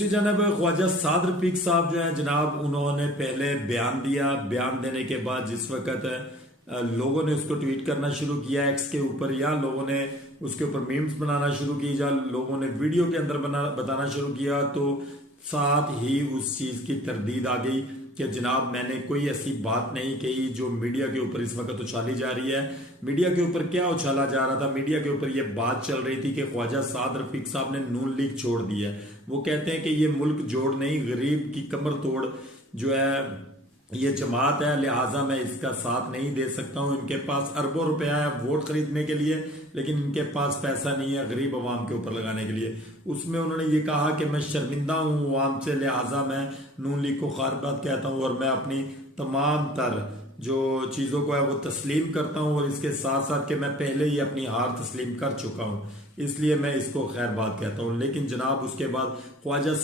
जी जनाब ख्वाजा साद रफीक साहब जो है जनाब उन्होंने पहले बयान दिया। बयान देने के बाद जिस वक्त लोगों ने उसको ट्वीट करना शुरू किया एक्स के ऊपर, या लोगों ने उसके ऊपर मीम्स बनाना शुरू की, या लोगों ने वीडियो के अंदर बताना शुरू किया, तो साथ ही उस चीज की तरदीद आ गई कि जनाब मैंने कोई ऐसी बात नहीं कही जो मीडिया के ऊपर इस वक्त उछाली जा रही है। मीडिया के ऊपर क्या उछाला जा रहा था? मीडिया के ऊपर यह बात चल रही थी कि ख्वाजा साद रफीक साहब ने नून लीग छोड़ दी है। वो कहते हैं कि ये मुल्क जोड़ नहीं, गरीब की कमर तोड़ जो है ये जमात है, लिहाजा मैं इसका साथ नहीं दे सकता हूं। इनके पास अरबों रुपया है वोट खरीदने के लिए, लेकिन इनके पास पैसा नहीं है गरीब अवाम के ऊपर लगाने के लिए। उसमें उन्होंने ये कहा कि मैं शर्मिंदा हूं अवाम से, लिहाजा मैं नून लीग को खारबात कहता हूं और मैं अपनी तमाम तर जो चीजों को है वो तस्लीम करता हूं, और इसके साथ साथ कि मैं पहले ही अपनी हार तस्लीम कर चुका हूं, इसलिए मैं इसको खैर बात कहता हूं। लेकिन जनाब उसके बाद ख्वाजा